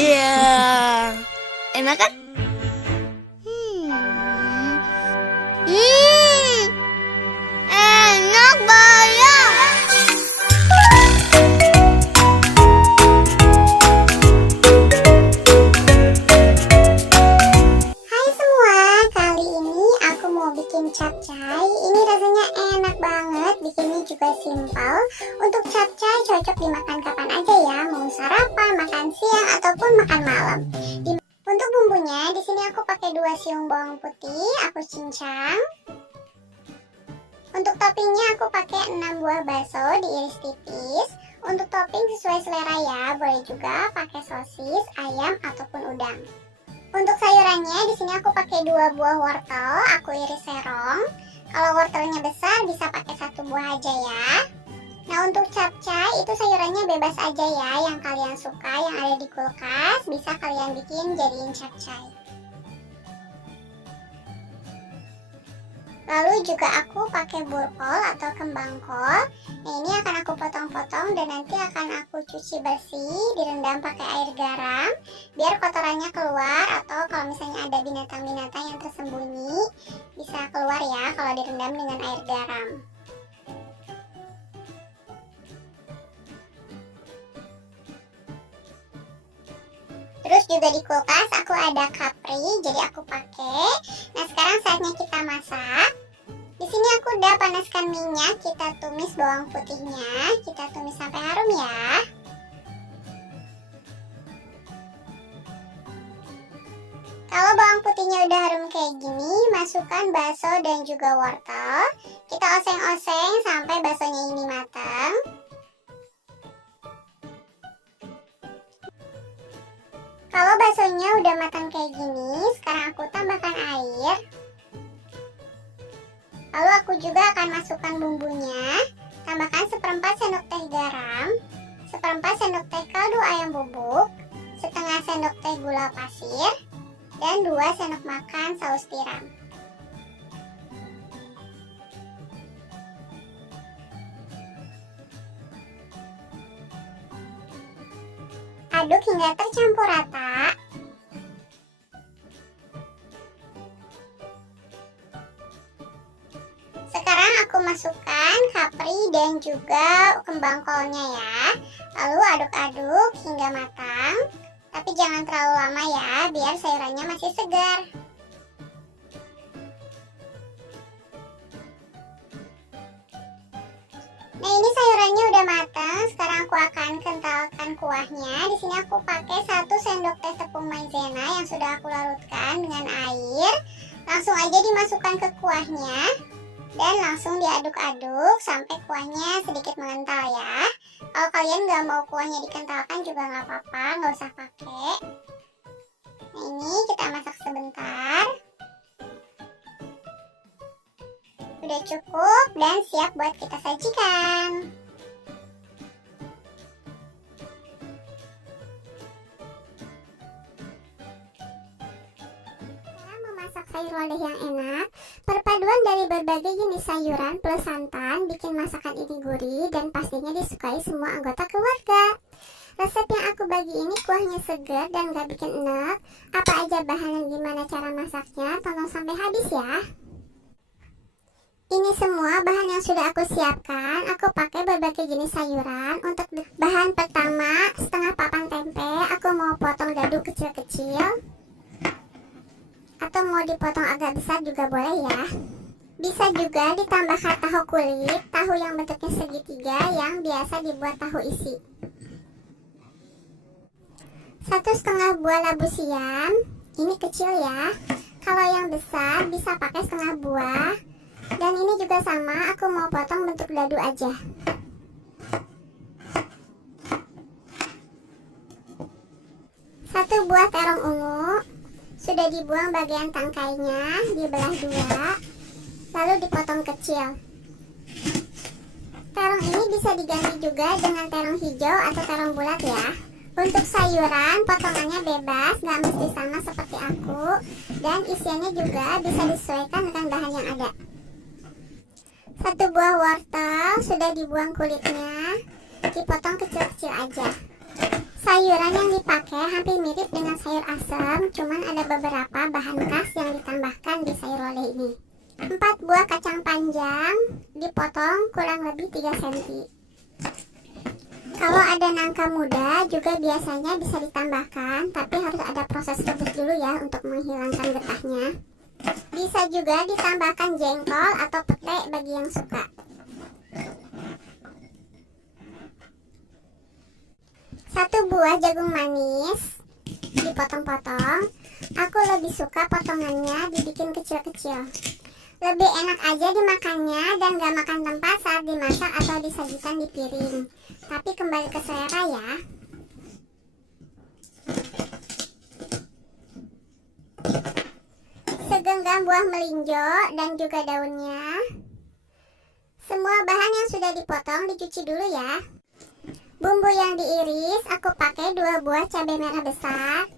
Iya. Enak kan? Enak banget. Hai semua, kali ini aku mau bikin capcay. Ini rasanya enak banget, bikinnya juga simpel. Untuk capcay cocok dimakan kapan aja ya, mau sarapan, makan siang ataupun makan malam. Untuk bumbunya, di sini aku pakai 2 siung bawang putih, aku cincang. Untuk toppingnya aku pakai 6 buah bakso diiris tipis. Untuk topping sesuai selera ya, boleh juga pakai sosis, ayam ataupun udang. Untuk sayurannya di sini aku pakai 2 buah wortel, aku iris serong. Kalau wortelnya besar bisa pakai 1 buah aja ya. Nah untuk capcay itu sayurannya bebas aja ya, yang kalian suka, yang ada di kulkas bisa kalian bikin jadiin capcay. Lalu juga aku pakai burkol atau kembang kol. Nah ini akan aku potong-potong dan nanti akan aku cuci bersih, direndam pakai air garam biar kotorannya keluar, atau kalau misalnya ada binatang-binatang yang tersembunyi bisa keluar ya kalau direndam dengan air garam. Terus juga di kulkas aku ada kapri, jadi aku pakai. Nah sekarang saatnya kita masak. Di sini aku udah panaskan minyak, kita tumis bawang putihnya, kita tumis sampai harum ya. Kalau bawang putihnya udah harum kayak gini, masukkan bakso dan juga wortel. Kita oseng-oseng sampai baksonya ini matang. Kalau baksonya udah matang kayak gini, sekarang aku tambahkan air. Lalu aku juga akan masukkan bumbunya. Tambahkan 1/4 sendok teh garam, 1/4 sendok teh kaldu ayam bubuk, setengah sendok teh gula pasir, dan 2 sendok makan saus tiram. Aduk hingga tercampur rata. Sekarang aku masukkan kapri dan juga kembang kolnya ya. Lalu aduk-aduk hingga matang. Tapi jangan terlalu lama ya, biar sayurannya masih segar. Nah ini sayurannya udah matang. Sekarang aku akan kentalkan kuahnya. Di sini aku pakai 1 sendok teh tepung maizena yang sudah aku larutkan dengan air. Langsung aja dimasukkan ke kuahnya dan langsung diaduk-aduk sampai kuahnya sedikit mengental ya. Kalau kalian nggak mau kuahnya dikentalkan juga nggak apa-apa, nggak usah pakai. Nah ini kita masak sebentar. Udah cukup dan siap buat kita sajikan. Cara memasak sayur lodeh yang enak, perpaduan dari berbagai jenis sayuran plus santan bikin masakan ini gurih dan pastinya disukai semua anggota keluarga. Resep yang aku bagi ini kuahnya segar dan gak bikin enak. Apa aja bahan dan gimana cara masaknya, tonton sampai habis ya. Ini semua bahan yang sudah aku siapkan. Aku pakai berbagai jenis sayuran. Untuk bahan pertama, setengah papan tempe. Aku mau potong dadu kecil-kecil, atau mau dipotong agak besar juga boleh ya. Bisa juga ditambahkan tahu kulit, tahu yang bentuknya segitiga yang biasa dibuat tahu isi. 1,5 buah labu siam, ini kecil ya. Kalau yang besar bisa pakai setengah buah. Dan ini juga sama, aku mau potong bentuk dadu aja. Satu buah terong ungu, sudah dibuang bagian tangkainya, dibelah 2, lalu dipotong kecil. Terong ini bisa diganti juga dengan terong hijau atau terong bulat ya. Untuk sayuran, potongannya bebas, gak mesti sama seperti aku. Dan isiannya juga bisa disesuaikan dengan bahan yang ada. 1 buah wortel sudah dibuang kulitnya, dipotong kecil-kecil aja. Sayuran yang dipakai hampir mirip dengan sayur asem, cuman ada beberapa bahan khas yang ditambahkan di sayur lodeh ini. 4 buah kacang panjang dipotong kurang lebih 3 cm. Kalau ada nangka muda juga biasanya bisa ditambahkan, tapi harus ada proses rebus dulu ya untuk menghilangkan getahnya. Bisa juga ditambahkan jengkol atau pete bagi yang suka. Satu buah jagung manis dipotong-potong. Aku lebih suka potongannya dibikin kecil-kecil. Lebih enak aja dimakannya dan gak makan tempat saat dimasak atau disajikan di piring. Tapi kembali ke selera ya. Segenggam buah melinjo dan juga daunnya. Semua bahan yang sudah dipotong dicuci dulu ya. Bumbu yang diiris aku pakai 2 buah cabai merah besar.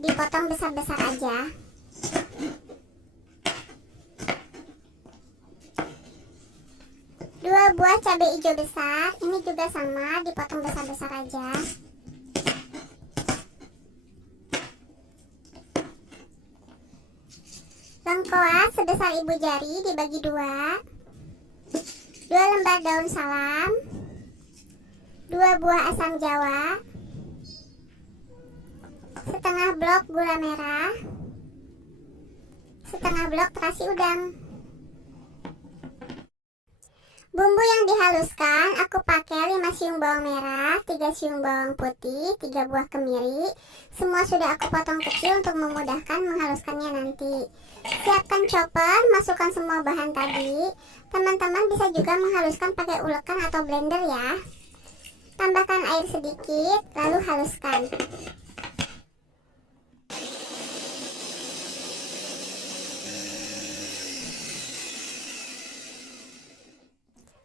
Dipotong besar-besar aja. 2 buah cabai hijau besar, ini juga sama, dipotong besar-besar aja. Lengkoas sebesar ibu jari dibagi 2. 2 lembar daun salam. 2 buah asam jawa. Setengah blok gula merah. Setengah blok terasi udang. Bumbu yang dihaluskan aku pakai 5 siung bawang merah, 3 siung bawang putih, 3 buah kemiri. Semua sudah aku potong kecil untuk memudahkan menghaluskannya nanti. Siapkan chopper, masukkan semua bahan tadi. Teman-teman bisa juga menghaluskan pakai ulekan atau blender ya. Tambahkan air sedikit, lalu haluskan.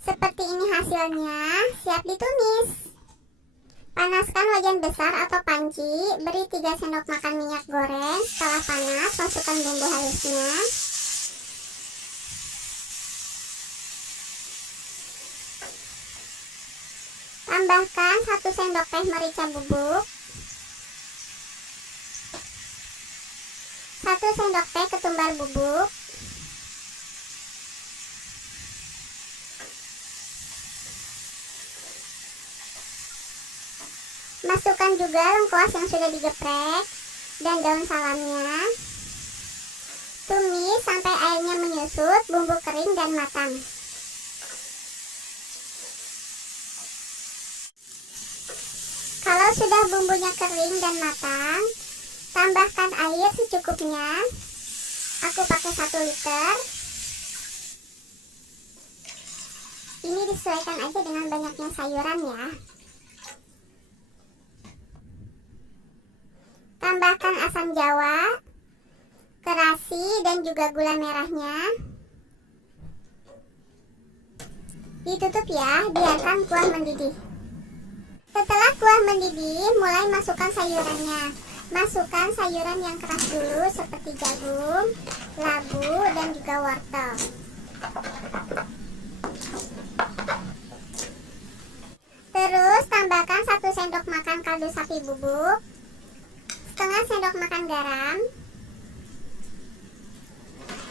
Seperti ini hasilnya, siap ditumis. Panaskan wajan besar atau panci, beri 3 sendok makan minyak goreng. Setelah panas, masukkan bumbu halusnya. Tambahkan 1 sendok teh merica bubuk, 1 sendok teh ketumbar bubuk, masukkan juga lengkuas yang sudah digeprek dan daun salamnya. Tumis sampai airnya menyusut, bumbu kering dan matang. Kalau sudah bumbunya kering dan matang, tambahkan air secukupnya. Aku pakai 1 liter. Ini disesuaikan aja dengan banyaknya sayuran ya. Tambahkan asam jawa, terasi dan juga gula merahnya. Ditutup ya, biarkan kuah mendidih. Setelah kuah mendidih, mulai masukkan sayurannya. Masukkan sayuran yang keras dulu seperti jagung, labu, dan juga wortel. Terus tambahkan 1 sendok makan kaldu sapi bubuk, setengah sendok makan garam.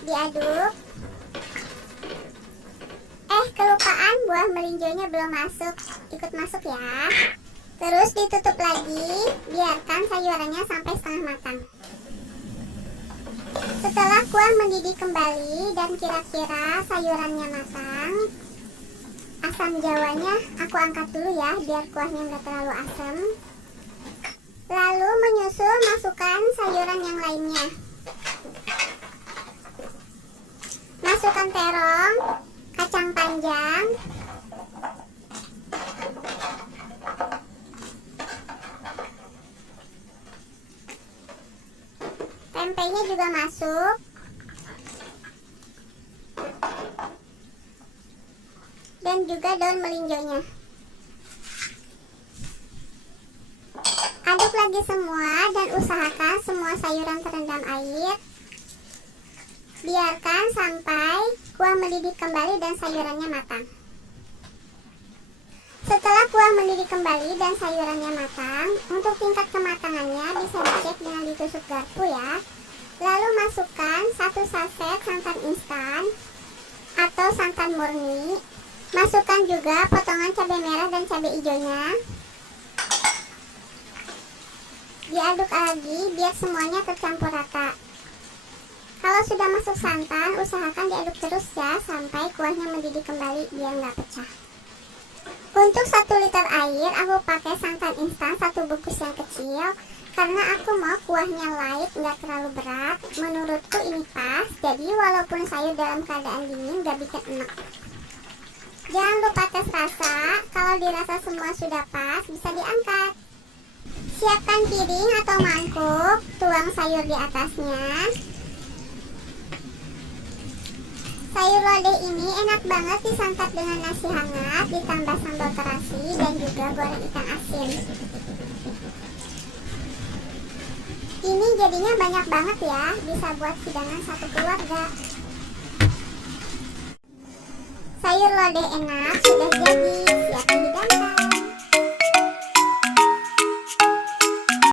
Diaduk. Kelupaan buah melinjonya belum masuk, ikut masuk ya. Terus ditutup lagi, biarkan sayurannya sampai setengah matang. Setelah kuah mendidih kembali dan kira-kira sayurannya matang, asam jawanya aku angkat dulu ya, biar kuahnya nggak terlalu asam. Lalu menyusul masukkan sayuran yang lainnya. Masukkan terong, kacang panjang, tempenya juga masuk. Dan juga daun melinjonya. Aduk lagi semua dan usahakan semua sayuran terendam air. Biarkan sampai kuah mendidih kembali dan sayurannya matang. Setelah kuah mendidih kembali kembali dan sayurannya matang. Untuk tingkat kematangannya bisa dicek dengan ditusuk garpu ya. Lalu masukkan 1 saset santan instan atau santan murni. Masukkan juga potongan cabai merah dan cabai hijaunya. Diaduk lagi biar semuanya tercampur rata. Kalau sudah masuk santan, usahakan diaduk terus ya sampai kuahnya mendidih kembali biar nggak pecah. Untuk 1 liter air, aku pakai santan instan 1 bungkus yang kecil karena aku mau kuahnya light, nggak terlalu berat. Menurutku ini pas, jadi walaupun sayur dalam keadaan dingin nggak bikin enak. Jangan lupa tes rasa, kalau dirasa semua sudah pas, bisa diangkat. Siapkan piring atau mangkuk, tuang sayur di atasnya. Sayur lodeh ini enak banget disantap dengan nasi hangat, ditambah sambal terasi dan juga goreng ikan asin. Ini jadinya banyak banget ya, bisa buat hidangan satu keluarga. Sayur lodeh enak sudah jadi, siap dihidangkan.